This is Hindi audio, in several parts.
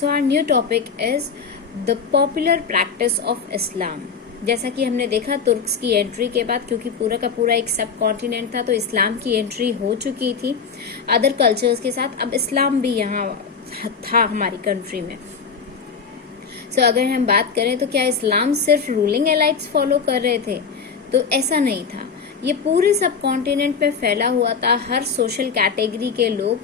So our new topic is the popular practice of Islam. जैसा कि हमने देखा तुर्क्स की एंट्री के बाद, क्योंकि पूरा का पूरा एक सब कॉन्टिनेंट था, तो इस्लाम की एंट्री हो चुकी थी अदर कल्चर्स के साथ। अब इस्लाम भी यहाँ था हमारी कंट्री में। सो अगर हम बात करें तो क्या इस्लाम सिर्फ रूलिंग एलाइट्स फॉलो कर रहे थे? तो ऐसा नहीं था। ये पूरे सब कॉन्टिनेंट पे फैला हुआ था। हर सोशल कैटेगरी के लोग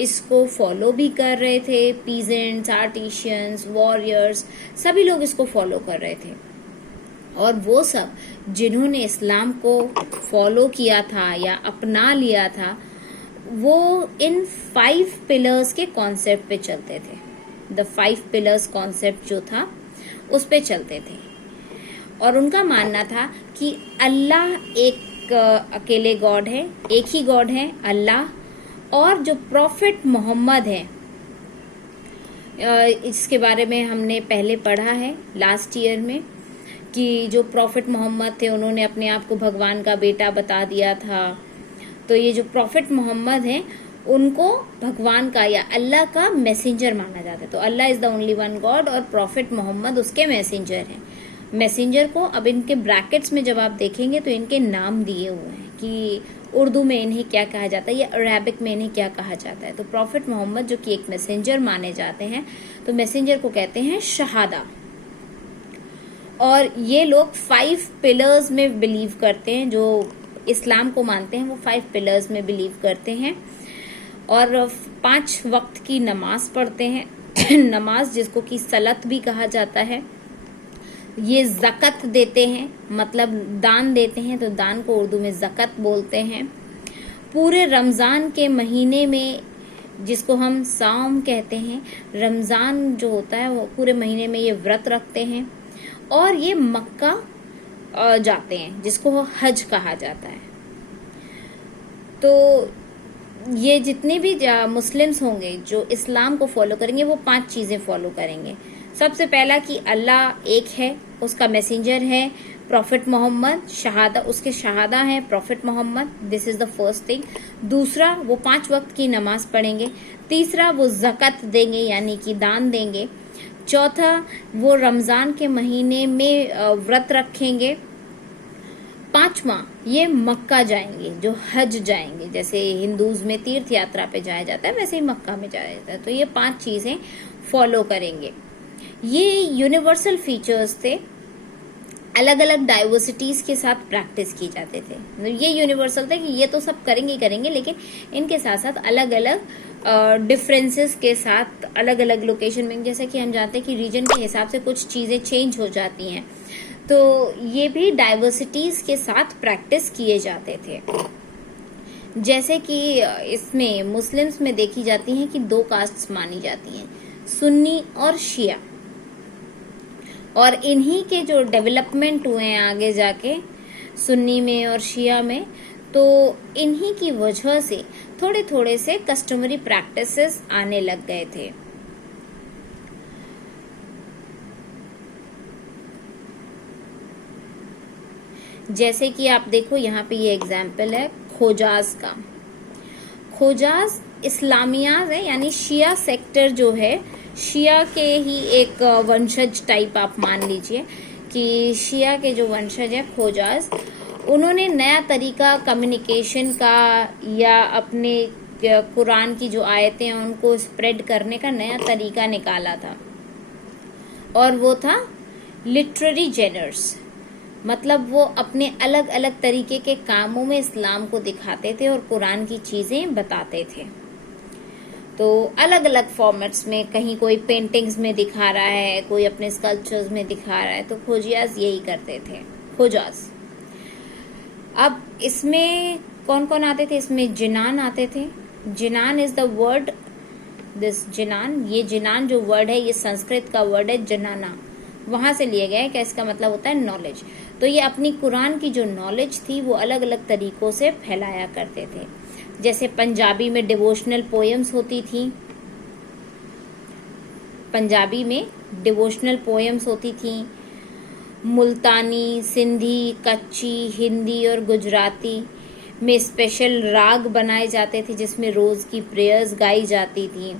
इसको फॉलो भी कर रहे थे। पीजेंट्स, आर्टिशियंस, वॉरियर्स, सभी लोग इसको फॉलो कर रहे थे। और वो सब जिन्होंने इस्लाम को फॉलो किया था या अपना लिया था, वो इन 5 पिलर्स के कॉन्सेप्ट पे चलते थे। द 5 पिलर्स कॉन्सेप्ट जो था उस पे चलते थे। और उनका मानना था कि अल्लाह एक अकेले गॉड है, एक ही गॉड है अल्लाह, और जो प्रॉफिट मोहम्मद है, इसके बारे में हमने पहले पढ़ा है लास्ट ईयर में कि जो प्रॉफिट मोहम्मद थे उन्होंने अपने आप को भगवान का बेटा बता दिया था। तो ये जो प्रॉफिट मोहम्मद हैं उनको भगवान का या अल्लाह का मैसेंजर माना जाता है। तो Allah is the only one God और प्रॉफिट मोहम्मद उसके मैसेंजर हैं। मैसेंजर को अब इनके ब्रैकेट्स में जब आप देखेंगे तो इनके नाम दिए हुए हैं कि उर्दू में इन्हें क्या कहा जाता है या अरेबिक में इन्हें क्या कहा जाता है। तो प्रॉफिट मोहम्मद जो कि एक मैसेंजर माने जाते हैं, तो मैसेंजर को कहते हैं शहादा। और ये लोग 5 पिलर्स में बिलीव करते हैं। जो इस्लाम को मानते हैं वो 5 पिलर्स में बिलीव करते हैं और 5 वक्त की नमाज पढ़ते हैं। नमाज जिसको कि सलत भी कहा जाता है। ये ज़कत देते हैं, मतलब दान देते हैं, तो दान को उर्दू में ज़कत बोलते हैं। पूरे रमज़ान के महीने में, जिसको हम साम कहते हैं, रमज़ान जो होता है वो पूरे महीने में ये व्रत रखते हैं। और ये मक्का जाते हैं, जिसको हज कहा जाता है। तो ये जितने भी मुस्लिम्स होंगे जो इस्लाम को फॉलो करेंगे वो 5 चीज़ें फॉलो करेंगे। सबसे पहला कि अल्लाह एक है, उसका मैसेंजर है प्रॉफिट मोहम्मद, शहादा उसके शहादा है prophet Muhammad, this is the first thing. दूसरा, वो 5 वक्त की नमाज पढ़ेंगे। तीसरा, वो ज़कत देंगे यानी कि दान देंगे। चौथा, वो रमज़ान के महीने में व्रत रखेंगे। 5वां, ये मक्का जाएंगे, जो हज जाएंगे। जैसे हिंदूज में तीर्थ यात्रा पे जाया जाता है, वैसे ही मक्का में जाया जाता है। तो ये 5 चीज़ें फॉलो करेंगे। ये यूनिवर्सल फीचर्स थे, अलग अलग डाइवर्सिटीज के साथ प्रैक्टिस की जाते थे। मतलब ये यूनिवर्सल थे कि ये तो सब करेंगे ही करेंगे, लेकिन इनके साथ साथ अलग अलग डिफरेंसेस के साथ अलग अलग लोकेशन में, जैसे कि हम जानते हैं कि रीजन के हिसाब से कुछ चीज़ें चेंज हो जाती हैं, तो ये भी डाइवर्सिटीज के साथ प्रैक्टिस किए जाते थे। जैसे कि इसमें मुस्लिम्स में देखी जाती हैं कि 2 कास्ट्स मानी जाती हैं, सुन्नी और शिया। और इन्हीं के जो डेवलपमेंट हुए हैं आगे जाके सुन्नी में और शिया में, तो इन्हीं की वजह से थोड़े थोड़े से कस्टमरी प्रैक्टिसेस आने लग गए थे। जैसे कि आप देखो यहाँ पे ये एग्जाम्पल है खोजाज का। खोजाज इस्लामियाज है, यानी शिया सेक्टर जो है, शिया के ही एक वंशज टाइप आप मान लीजिए कि शिया के जो वंशज है खोजाज, उन्होंने नया तरीका कम्युनिकेशन का या अपने कुरान की जो आयतें हैं उनको स्प्रेड करने का नया तरीका निकाला था। और वो था लिटरेरी जेनर्स, मतलब वो अपने अलग अलग तरीके के कामों में इस्लाम को दिखाते थे और कुरान की चीज़ें बताते थे। तो अलग अलग फॉर्मेट्स में, कहीं कोई पेंटिंग्स में दिखा रहा है, कोई अपने स्कल्पचर्स में दिखा रहा है, तो खोजियाज यही करते थे, खोजाज। अब इसमें कौन कौन आते थे? इसमें जिनान आते थे। जिनान इज द वर्ड, दिस जिनान, ये जिनान जो वर्ड है ये संस्कृत का वर्ड है जनाना, वहां से लिए गए कि इसका मतलब होता है नॉलेज। तो ये अपनी कुरान की जो नॉलेज थी वो अलग अलग तरीकों से फैलाया करते थे। जैसे पंजाबी में डिवोशनल पोएम्स होती थी, पंजाबी में डिवोशनल पोएम्स होती थी। मुल्तानी, सिंधी, कच्ची, हिंदी और गुजराती में स्पेशल राग बनाए जाते थे जिसमें रोज की प्रेयर्स गाई जाती थी।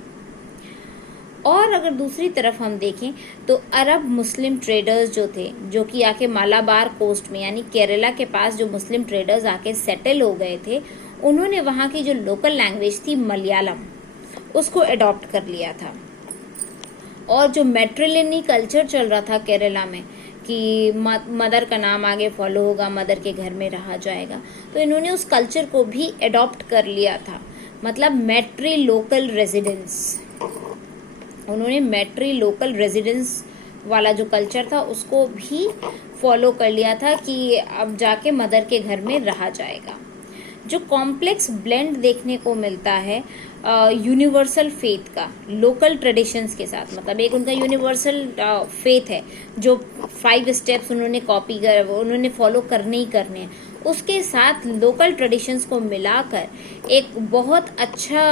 और अगर दूसरी तरफ हम देखें तो अरब मुस्लिम ट्रेडर्स जो थे, जो कि आके मालाबार कोस्ट में यानी केरला के पास जो मुस्लिम ट्रेडर्स आके सेटल हो गए थे, उन्होंने वहाँ की जो लोकल लैंग्वेज थी मलयालम, उसको अडॉप्ट कर लिया था। और जो मैट्रिलिनी कल्चर चल रहा था केरला में कि मदर का नाम आगे फॉलो होगा, मदर के घर में रहा जाएगा, तो इन्होंने उस कल्चर को भी अडॉप्ट कर लिया था। मतलब मैट्री लोकल रेजिडेंस, उन्होंने मैट्री लोकल रेजिडेंस वाला जो कल्चर था उसको भी फॉलो कर लिया था कि अब जाके मदर के घर में रहा जाएगा। जो कॉम्प्लेक्स ब्लेंड देखने को मिलता है यूनिवर्सल फेथ का लोकल ट्रेडिशंस के साथ, मतलब एक उनका यूनिवर्सल फेथ है जो 5 स्टेप्स उन्होंने कॉपी कर, उन्होंने फॉलो करने ही करने हैं, उसके साथ लोकल ट्रेडिशंस को मिलाकर एक बहुत अच्छा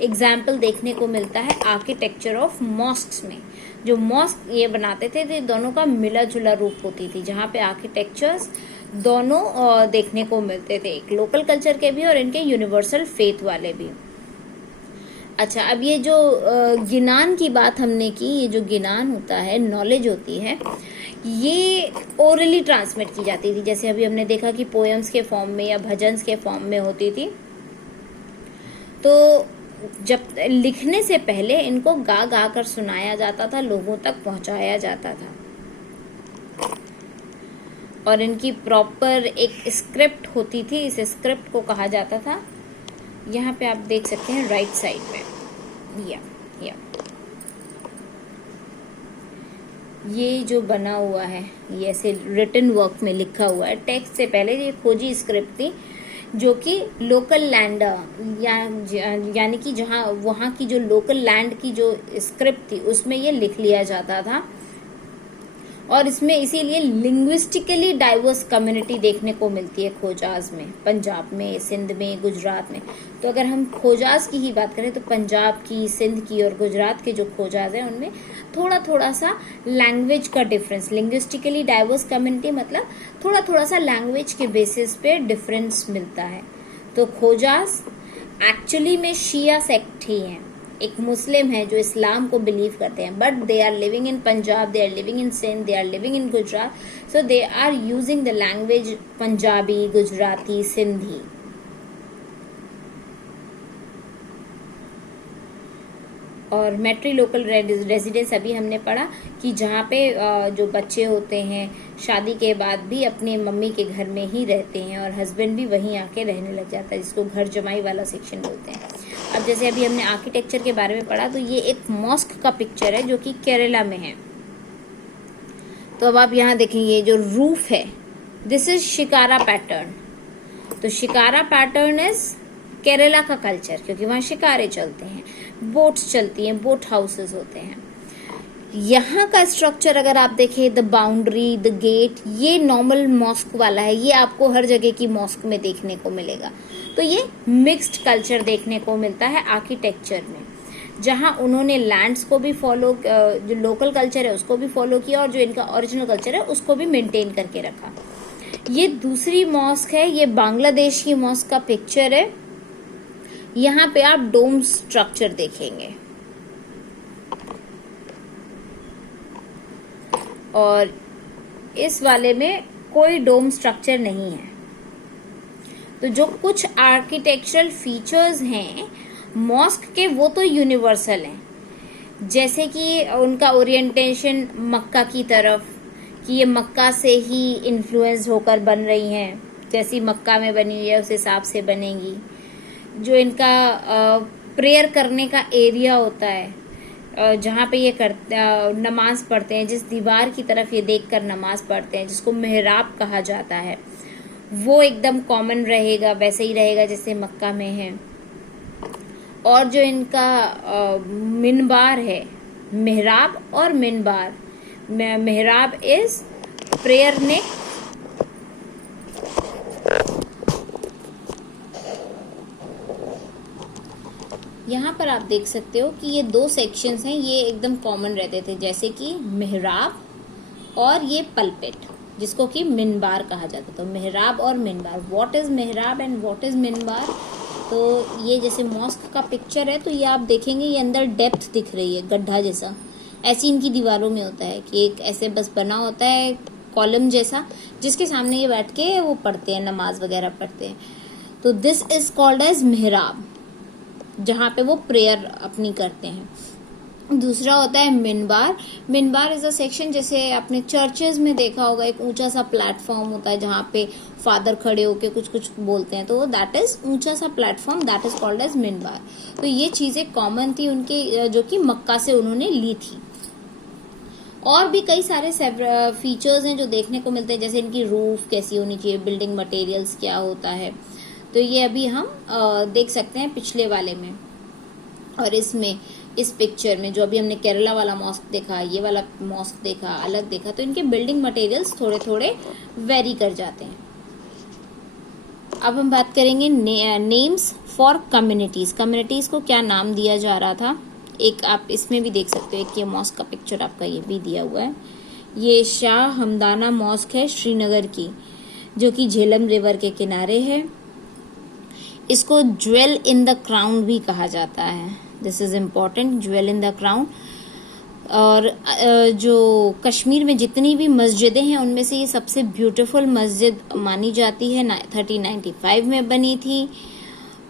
एग्जाम्पल देखने को मिलता है आर्किटेक्चर ऑफ मॉस्क्स में। जो मॉस्क ये बनाते थे तो दोनों का मिला जुला रूप होती थी, जहाँ पे आर्किटेक्चर्स दोनों देखने को मिलते थे, एक लोकल कल्चर के भी और इनके यूनिवर्सल फेथ वाले भी। अच्छा, अब ये जो गिनान की बात हमने की, ये जो गिनान होता है, नॉलेज होती है, ये ओरली ट्रांसमिट की जाती थी। जैसे अभी हमने देखा कि पोएम्स के फॉर्म में या भजन्स के फॉर्म में होती थी, तो जब लिखने से पहले इनको गा गा कर सुनाया जाता था, लोगों तक पहुंचाया जाता था, और इनकी प्रॉपर एक स्क्रिप्ट होती थी। इस स्क्रिप्ट को कहा जाता था, यहाँ पे आप देख सकते हैं राइट साइड में, या ये जो बना हुआ है, ये ऐसे रिटन वर्क में लिखा हुआ है। टेक्स्ट से पहले ये खोजी स्क्रिप्ट थी जो कि लोकल लैंड यानी कि जहाँ वहाँ की जो लोकल लैंड की जो स्क्रिप्ट थी उसमें ये लिख लिया जाता था। और इसमें इसीलिए लिंग्विस्टिकली डाइवर्स कम्युनिटी देखने को मिलती है खोजाज में, पंजाब में, सिंध में, गुजरात में। तो अगर हम खोजाज की ही बात करें तो पंजाब की, सिंध की और गुजरात के जो खोजाज हैं उनमें थोड़ा थोड़ा सा लैंग्वेज का डिफरेंस, लिंग्विस्टिकली डाइवर्स कम्युनिटी मतलब थोड़ा थोड़ा सा लैंग्वेज के बेसिस पे डिफरेंस मिलता है। तो खोजाज एक्चुअली में शिया सेक्ट ही हैं, एक मुस्लिम है जो इस्लाम को बिलीव करते हैं, but they are living in Punjab, they are living in Sindh, they are living in Gujarat, so they are using the language Punjabi, Gujarati, Sindhi. और मैट्री लोकल रेजिडेंस अभी हमने पढ़ा कि जहाँ पे जो बच्चे होते हैं शादी के बाद भी अपने मम्मी के घर में ही रहते हैं और हस्बैंड भी वहीं आके रहने लग जाता है, जिसको घर जमाई वाला सेक्शन बोलते हैं। अब जैसे अभी हमने आर्किटेक्चर के बारे में पढ़ा, तो ये एक मॉस्क का पिक्चर है जो कि केरला में है। तो अब आप यहाँ देखें, ये जो रूफ है, दिस इज शिकारा पैटर्न। तो शिकारा पैटर्न इज केरला का कल्चर, क्योंकि वहाँ शिकारे चलते हैं, बोट्स चलती हैं, बोट हाउसेस होते हैं। यहाँ का स्ट्रक्चर अगर आप देखें, द बाउंड्री, द गेट, ये नॉर्मल मॉस्क वाला है, ये आपको हर जगह की मॉस्क में देखने को मिलेगा। तो ये मिक्स्ड कल्चर देखने को मिलता है आर्किटेक्चर में, जहाँ उन्होंने लैंड्स को भी फॉलो, जो लोकल कल्चर है उसको भी फॉलो किया और जो इनका ओरिजिनल कल्चर है उसको भी मेंटेन करके रखा। ये दूसरी मॉस्क है, ये बांग्लादेश की मॉस्क का पिक्चर है। यहाँ पे आप डोम स्ट्रक्चर देखेंगे और इस वाले में कोई डोम स्ट्रक्चर नहीं है। तो जो कुछ आर्किटेक्चरल फीचर्स हैं मॉस्क के वो तो यूनिवर्सल हैं, जैसे कि उनका ओरिएंटेशन मक्का की तरफ, कि ये मक्का से ही इन्फ्लुएंस होकर बन रही हैं, जैसी मक्का में बनी है उस हिसाब से बनेगी। जो इनका प्रेयर करने का एरिया होता है, जहाँ पे ये नमाज पढ़ते हैं, जिस दीवार की तरफ ये देखकर नमाज पढ़ते हैं, जिसको मेहराब कहा जाता है, वो एकदम कॉमन रहेगा, वैसे ही रहेगा जैसे मक्का में है। और जो इनका मिनबार है, मेहराब और मिनबार, मेहराब इज प्रेयर नेक, यहाँ पर आप देख सकते हो कि ये दो सेक्शंस हैं, ये एकदम कॉमन रहते थे, जैसे कि मेहराब और ये पल्पिट, जिसको कि मिनबार कहा जाता था। तो मेहराब और मिनबार, व्हाट इज मेहराब एंड व्हाट इज मिनबार, तो ये जैसे मॉस्क का पिक्चर है, तो ये आप देखेंगे ये अंदर डेप्थ दिख रही है, गड्ढा जैसा। ऐसी इनकी दीवारों में होता है कि एक ऐसे बस बना होता है कॉलम जैसा, जिसके सामने ये बैठ के वो पढ़ते हैं, नमाज वगैरह पढ़ते हैं। तो दिस इज कॉल्ड एज मिहराब, जहाँ पे वो प्रेयर अपनी करते हैं। दूसरा होता है मिनबार। मिनबार इज अ सेक्शन, जैसे आपने चर्चेज में देखा होगा, एक ऊंचा सा प्लेटफॉर्म होता है जहाँ पे फादर खड़े होके कुछ कुछ बोलते हैं, तो दैट इज ऊंचा सा platform, that is called as मिनबार। तो ये चीजें कॉमन थी उनके, जो कि मक्का से उन्होंने ली थी। और भी कई सारे फीचर्स हैं जो देखने को मिलते हैं, जैसे इनकी रूफ कैसी होनी चाहिए, बिल्डिंग मटेरियल्स क्या होता है। तो ये अभी हम देख सकते हैं पिछले वाले में। और इसमें इस पिक्चर में जो अभी हमने केरला वाला मॉस्क देखा, ये वाला मॉस्क देखा, अलग देखा, तो इनके बिल्डिंग मटेरियल्स थोड़े थोड़े वेरी कर जाते हैं। अब हम बात करेंगे नेम्स फॉर कम्युनिटीज। कम्युनिटीज को क्या नाम दिया जा रहा था, एक आप इसमें भी देख सकते हो, एक ये मॉस्क का पिक्चर आपका ये भी दिया हुआ है। ये शाह हमदाना मॉस्क है श्रीनगर की, जो कि झेलम रिवर के किनारे है। इसको ज्वेल इन द क्राउन भी कहा जाता है। This is important, jewel in the crown. और जो कश्मीर में जितनी भी मस्जिदें हैं उनमें से ये सबसे ब्यूटीफुल मस्जिद मानी जाती है। 1395 में बनी थी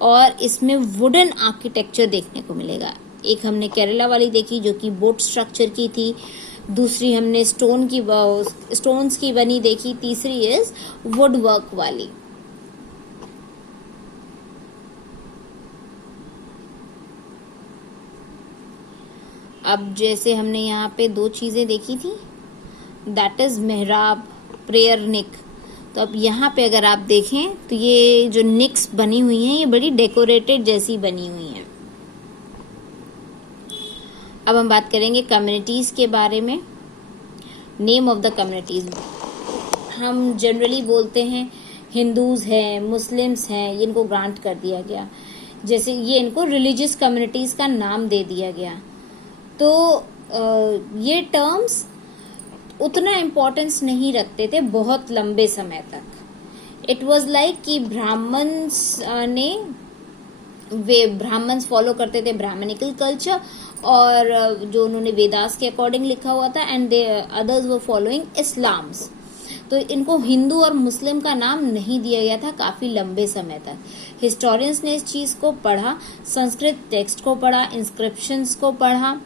और इसमें वुडन आर्किटेक्चर देखने को मिलेगा। एक हमने केरला वाली देखी जो कि बोट स्ट्रक्चर की थी, दूसरी हमने स्टोन्स की बनी देखी, तीसरी इज वुड वर्क वाली। अब जैसे हमने यहाँ पे दो चीजें देखी थी, दैट इज मेहराब, प्रेयर निक। तो अब यहाँ पे अगर आप देखें तो ये जो निक्स बनी हुई हैं ये बड़ी डेकोरेटेड जैसी बनी हुई हैं। अब हम बात करेंगे कम्युनिटीज के बारे में। नेम ऑफ द कम्युनिटीज, हम जनरली बोलते हैं हिंदूज हैं, मुस्लिम्स हैं, इनको ग्रांट कर दिया गया, जैसे ये इनको रिलीजियस कम्युनिटीज का नाम दे दिया गया। तो ये टर्म्स उतना इम्पोर्टेंस नहीं रखते थे बहुत लंबे समय तक। इट वाज लाइक कि ब्राह्मण्स फॉलो करते थे ब्राह्मणिकल कल्चर, और जो उन्होंने वेदास के अकॉर्डिंग लिखा हुआ था, and others were following Islam's. तो इनको हिंदू और मुस्लिम का नाम नहीं दिया गया था काफी लंबे समय तक। हिस्टोरियंस ने इस चीज को पढ़ा, संस्कृत टेक्स्ट को पढ़ा, इंस्क्रिप्शंस को पढ़ा,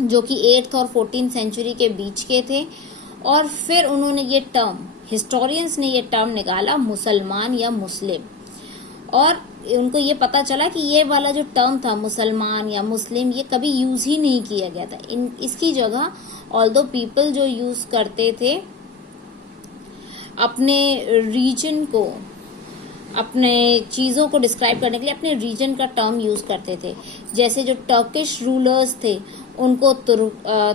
जो कि 8th और 14th सेंचुरी के बीच के थे, और फिर उन्होंने ये टर्म, हिस्टोरियंस ने ये टर्म निकाला मुसलमान या मुस्लिम। और उनको ये पता चला कि ये वाला जो टर्म था मुसलमान या मुस्लिम, ये कभी यूज ही नहीं किया गया था। इसकी जगह ऑल्दो पीपल जो यूज करते थे अपने रीजन को, अपने चीज़ों को डिस्क्राइब करने के लिए अपने रीजन का टर्म यूज करते थे। जैसे जो टर्किश रूलर्स थे उनको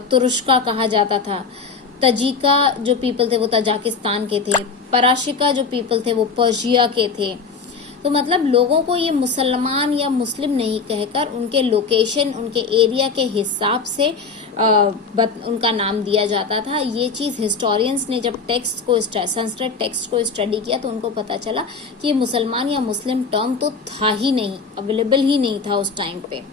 तुरुष्का कहा जाता था, तजिका जो पीपल थे वो तजाकिस्तान के थे, पराशिका जो पीपल थे वो पर्शिया के थे। तो मतलब लोगों को ये मुसलमान या मुस्लिम नहीं कहकर उनके लोकेशन, उनके एरिया के हिसाब से उनका नाम दिया जाता था। ये चीज़ हिस्टोरियंस ने जब टेक्स्ट को, संस्कृत टेक्स्ट को स्टडी किया तो उनको पता चला कि ये मुसलमान या मुस्लिम टर्म तो था ही नहीं, अवेलेबल ही नहीं था उस टाइम पे।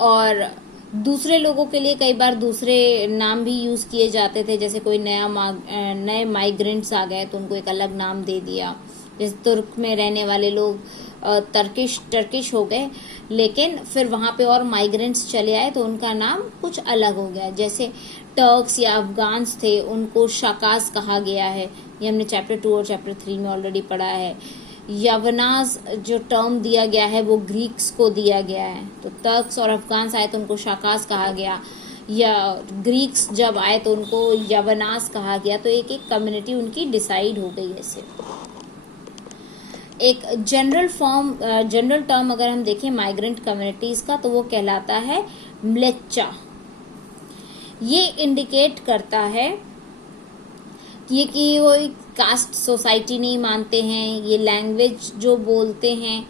और दूसरे लोगों के लिए कई बार दूसरे नाम भी यूज़ किए जाते थे, जैसे कोई नए माइग्रेंट्स आ गए तो उनको एक अलग नाम दे दिया। जैसे तुर्क में रहने वाले लोग टर्किश हो गए, लेकिन फिर वहाँ पे और माइग्रेंट्स चले आए तो उनका नाम कुछ अलग हो गया। जैसे टर्क्स या अफगान्स थे, उनको शाकास कहा गया है, ये हमने चैप्टर 2 और चैप्टर 3 में ऑलरेडी पढ़ा है। यवनाज जो टर्म दिया गया है वो ग्रीक्स को दिया गया है, तो टर्क्स और अफगान्स आए तो उनको शाकास कहा गया, या ग्रीक्स जब आए तो उनको यवनास कहा गया। तो एक एक कम्युनिटी उनकी डिसाइड हो गई ऐसे। एक जनरल टर्म अगर हम देखें माइग्रेंट कम्युनिटीज का तो वो कहलाता है म्लेच्चा। ये इंडिकेट करता है कि वो कास्ट सोसाइटी नहीं मानते हैं, ये लैंग्वेज जो बोलते हैं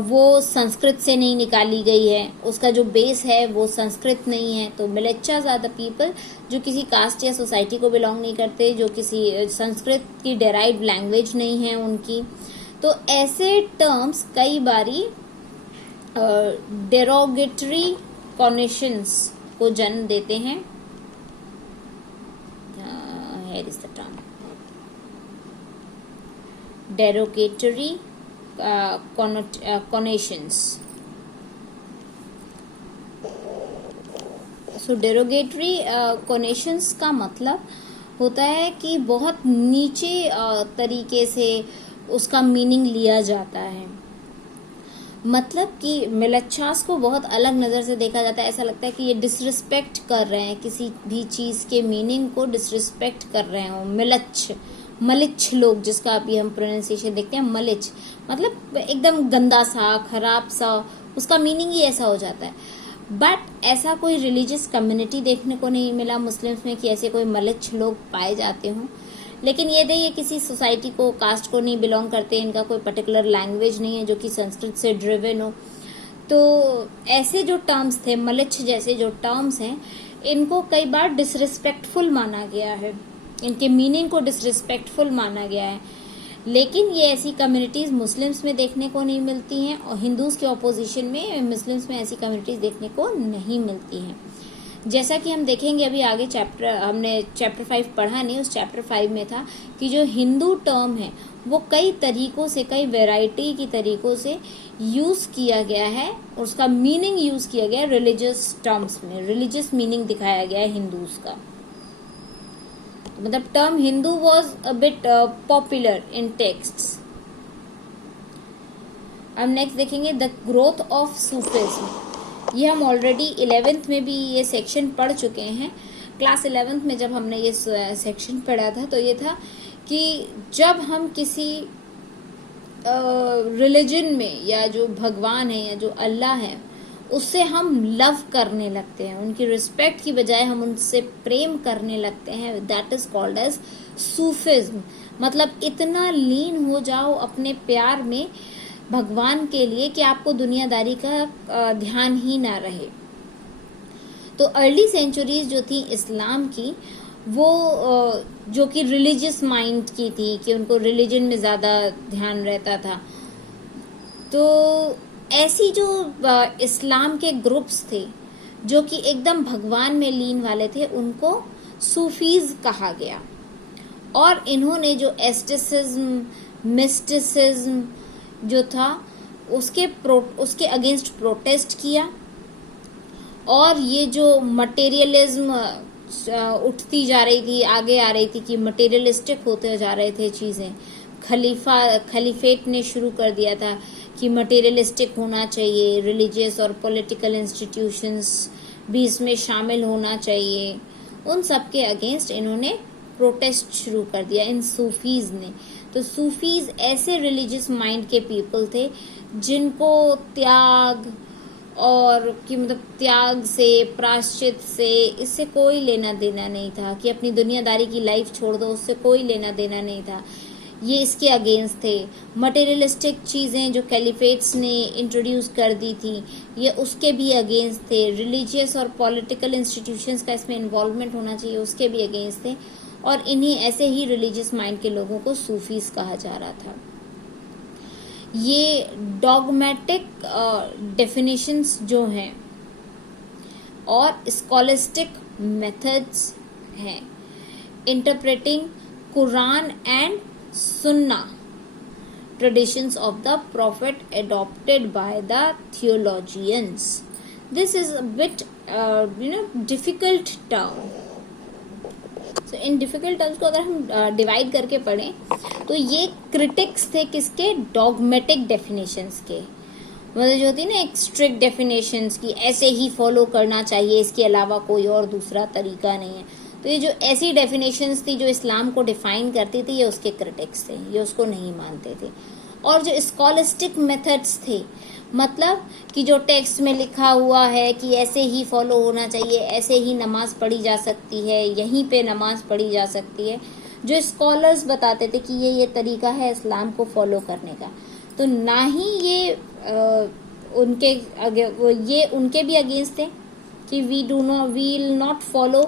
वो संस्कृत से नहीं निकाली गई है, उसका जो बेस है वो संस्कृत नहीं है। तो म्लेच्छास आर द पीपल जो किसी कास्ट या सोसाइटी को बिलोंग नहीं करते, जो किसी संस्कृत की डेराइव्ड लैंग्वेज नहीं है उनकी, तो ऐसे टर्म्स कई बारी डेरोगेटरी कॉनेशंस को जन्म देते हैं. Here is the term derogatory connotations. So derogatory connotations का मतलब होता है कि बहुत नीचे तरीके से उसका मीनिंग लिया जाता है. मतलब कि मिलच्छास को बहुत अलग नज़र से देखा जाता है. ऐसा लगता है कि ये डिसरिस्पेक्ट कर रहे हैं, किसी भी चीज़ के मीनिंग को डिसरिस्पेक्ट कर रहे हैं. मलिच्छ लोग, जिसका अभी हम प्रोनाउंसिएशन देखते हैं मलिच्छ, मतलब एकदम गंदा सा, खराब सा, उसका मीनिंग ही ऐसा हो जाता है. बट ऐसा कोई रिलीजियस कम्युनिटी देखने को नहीं मिला मुस्लिम्स में कि ऐसे कोई मलिच्छ लोग पाए जाते हों. लेकिन ये किसी सोसाइटी को, कास्ट को नहीं बिलोंग करते, इनका कोई पर्टिकुलर लैंग्वेज नहीं है जो कि संस्कृत से ड्रिवन हो. तो ऐसे जो टर्म्स थे, मलिच्छ जैसे जो टर्म्स हैं, इनको कई बार डिसरिस्पेक्टफुल माना गया है, इनके मीनिंग को डिसरिस्पेक्टफुल माना गया है. लेकिन ये ऐसी कम्युनिटीज़ मुस्लिम्स में देखने को नहीं मिलती हैं, और हिंदूज़ के ऑपोजिशन में मुस्लिम्स में ऐसी कम्युनिटीज़ देखने को नहीं मिलती हैं. जैसा कि हम देखेंगे अभी आगे हमने चैप्टर 5 पढ़ा नहीं, उस चैप्टर 5 में था कि जो हिंदू टर्म है वो कई तरीकों से, कई वैरायटी की तरीकों से यूज़ किया गया है, और उसका मीनिंग यूज़ किया गया है रिलीजियस टर्म्स में. रिलीजियस मीनिंग दिखाया गया है हिंदूज का. मतलब term Hindu was a bit popular in texts. अब नेक्स्ट देखेंगे द ग्रोथ ऑफ सूफिज्म. ये हम ऑलरेडी 11th में भी ये सेक्शन पढ़ चुके हैं. क्लास 11th में जब हमने ये सेक्शन पढ़ा था तो ये था कि जब हम किसी रिलीजन में, या जो भगवान है या जो अल्लाह है, उससे हम लव करने लगते हैं, उनकी रिस्पेक्ट की बजाय हम उनसे प्रेम करने लगते हैं, that is called as Sufism. मतलब इतना लीन हो जाओ अपने प्यार में भगवान के लिए कि आपको दुनियादारी का ध्यान ही ना रहे. तो अर्ली सेंचुरीज जो थी इस्लाम की, वो जो कि रिलीजियस माइंड की थी, कि उनको रिलीजन में ज़्यादा ध्यान रहता था. तो ऐसी जो इस्लाम के ग्रुप्स थे जो कि एकदम भगवान में लीन वाले थे, उनको सूफीज कहा गया. और इन्होंने जो एस्टिसिज्म, मिस्टिसिज्म जो था उसके अगेंस्ट प्रोटेस्ट किया. और ये जो मटेरियलिज्म उठती जा रही थी, आगे आ रही थी, कि मटेरियलिस्टिक होते जा रहे थे चीज़ें, खलीफेट ने शुरू कर दिया था कि मटेरियलिस्टिक होना चाहिए, रिलीजियस और पॉलिटिकल इंस्टीट्यूशंस भी इसमें शामिल होना चाहिए. उन सब के अगेंस्ट इन्होंने प्रोटेस्ट शुरू कर दिया इन सूफीज ने. तो सूफीज ऐसे रिलीजियस माइंड के पीपल थे जिनको त्याग और कि मतलब त्याग से, प्रायश्चित से, इससे कोई लेना देना नहीं था, कि अपनी दुनियादारी की लाइफ छोड़ दो, उससे कोई लेना देना नहीं था. ये इसके अगेंस्ट थे. मटेरियलिस्टिक चीज़ें जो कैलिफेट्स ने इंट्रोड्यूस कर दी थी, ये उसके भी अगेंस्ट थे. रिलीजियस और पॉलिटिकल इंस्टीट्यूशंस का इसमें इन्वॉल्वमेंट होना चाहिए, उसके भी अगेंस्ट थे. और इन्हीं ऐसे ही रिलीजियस माइंड के लोगों को सूफीज कहा जा रहा था. ये डॉगमेटिक डेफिनेशंस जो हैं और स्कॉलिस्टिक मेथड्स हैं इंटरप्रेटिंग कुरान एंड सुन्ना traditions of the prophet adopted by the theologians. This is a bit difficult term. So in difficult terms को अगर हम डिवाइड करके पढ़ें तो ये क्रिटिक्स थे किसके? डॉगमेटिक डेफिनेशंस के. मतलब जो होती ना एक स्ट्रिक्ट डेफिनेशंस की, ऐसे ही फॉलो करना चाहिए, इसके अलावा कोई और दूसरा तरीका नहीं है. तो ये जो ऐसी डेफिनेशंस थी जो इस्लाम को डिफाइन करती थी, ये उसके क्रिटिक्स थे, ये उसको नहीं मानते थे. और जो स्कॉलिस्टिक मेथड्स थे, मतलब कि जो टेक्स्ट में लिखा हुआ है कि ऐसे ही फॉलो होना चाहिए, ऐसे ही नमाज पढ़ी जा सकती है, यहीं पे नमाज पढ़ी जा सकती है, जो स्कॉलर्स बताते थे कि ये तरीका है इस्लाम को फॉलो करने का. तो ना ही ये उनके भी अगेंस्ट थे कि we will not follow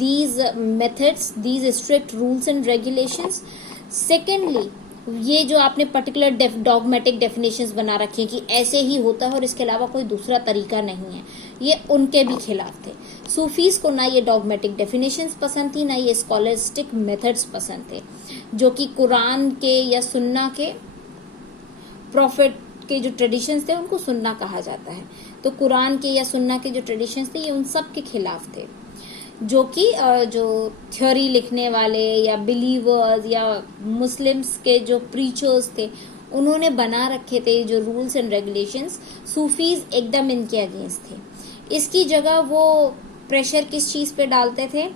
these methods, these strict rules and regulations. Secondly, ये जो आपने पर्टिकुलर डॉगमेटिक डेफिनेशंस बना रखी हैं कि ऐसे ही होता है और इसके अलावा कोई दूसरा तरीका नहीं है, ये उनके भी खिलाफ थे। सूफीज को ना ये डॉगमेटिक डेफिनेशंस पसंद थी, ना ये स्कॉलरिस्टिक मेथड्स पसंद थे, जो कि कुरान के या सुन्ना के प्रॉफिट के जो ट्रेडिशंस थे उनको सुन्ना कहा जाता है। तो कुरान के या सुन्ना के जो ट्रेडिशंस थे ये उन सब के खिलाफ थे, जो कि जो थ्योरी लिखने वाले या बिलीवर्स या मुस्लिम्स के जो प्रीचर्स थे उन्होंने बना रखे थे जो रूल्स एंड रेगुलेशंस, सूफीज एकदम इनके अगेंस्ट थे। इसकी जगह वो प्रेशर किस चीज पे डालते थे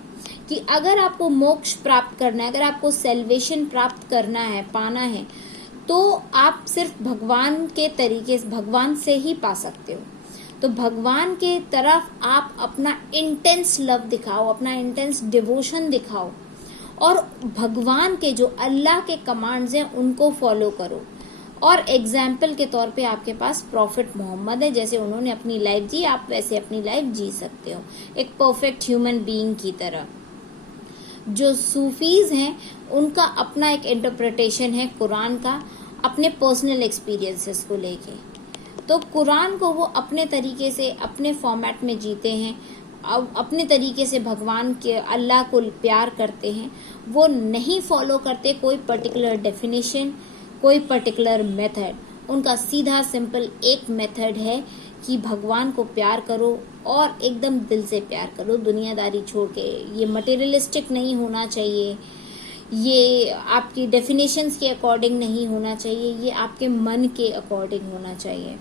कि अगर आपको मोक्ष प्राप्त करना है, अगर आपको सेल्वेशन प्राप्त करना है, पाना है, तो आप सिर्फ भगवान के तरीके से, भगवान से ही पा सकते हो। तो भगवान के तरफ आप अपना इंटेंस लव दिखाओ, अपना इंटेंस डिवोशन दिखाओ और भगवान के जो अल्लाह के कमांड्स हैं उनको फॉलो करो। और एग्जाम्पल के तौर पे आपके पास प्रॉफिट मोहम्मद है, जैसे उन्होंने अपनी लाइफ जी आप वैसे अपनी लाइफ जी सकते हो, एक परफेक्ट ह्यूमन बीइंग की तरह। जो सूफीज हैं उनका अपना एक इंटरप्रिटेशन है कुरान का, अपने पर्सनल एक्सपीरियंसेस को लेके। तो कुरान को वो अपने तरीके से, अपने फॉर्मेट में जीते हैं, अपने तरीके से भगवान के, अल्लाह को प्यार करते हैं। वो नहीं फॉलो करते कोई पर्टिकुलर डेफिनेशन, कोई पर्टिकुलर मेथड। उनका सीधा सिंपल एक मेथड है कि भगवान को प्यार करो और एकदम दिल से प्यार करो, दुनियादारी छोड़ के। ये मटेरियलिस्टिक नहीं होना चाहिए, ये आपकी डेफिनेशंस के अकॉर्डिंग नहीं होना चाहिए, ये आपके मन के अकॉर्डिंग होना चाहिए।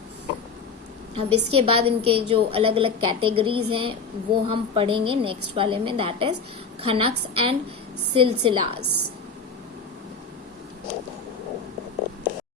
अब इसके बाद इनके जो अलग अलग कैटेगरीज हैं वो हम पढ़ेंगे नेक्स्ट वाले में, दैट इज खनक्स एंड सिलसिलास।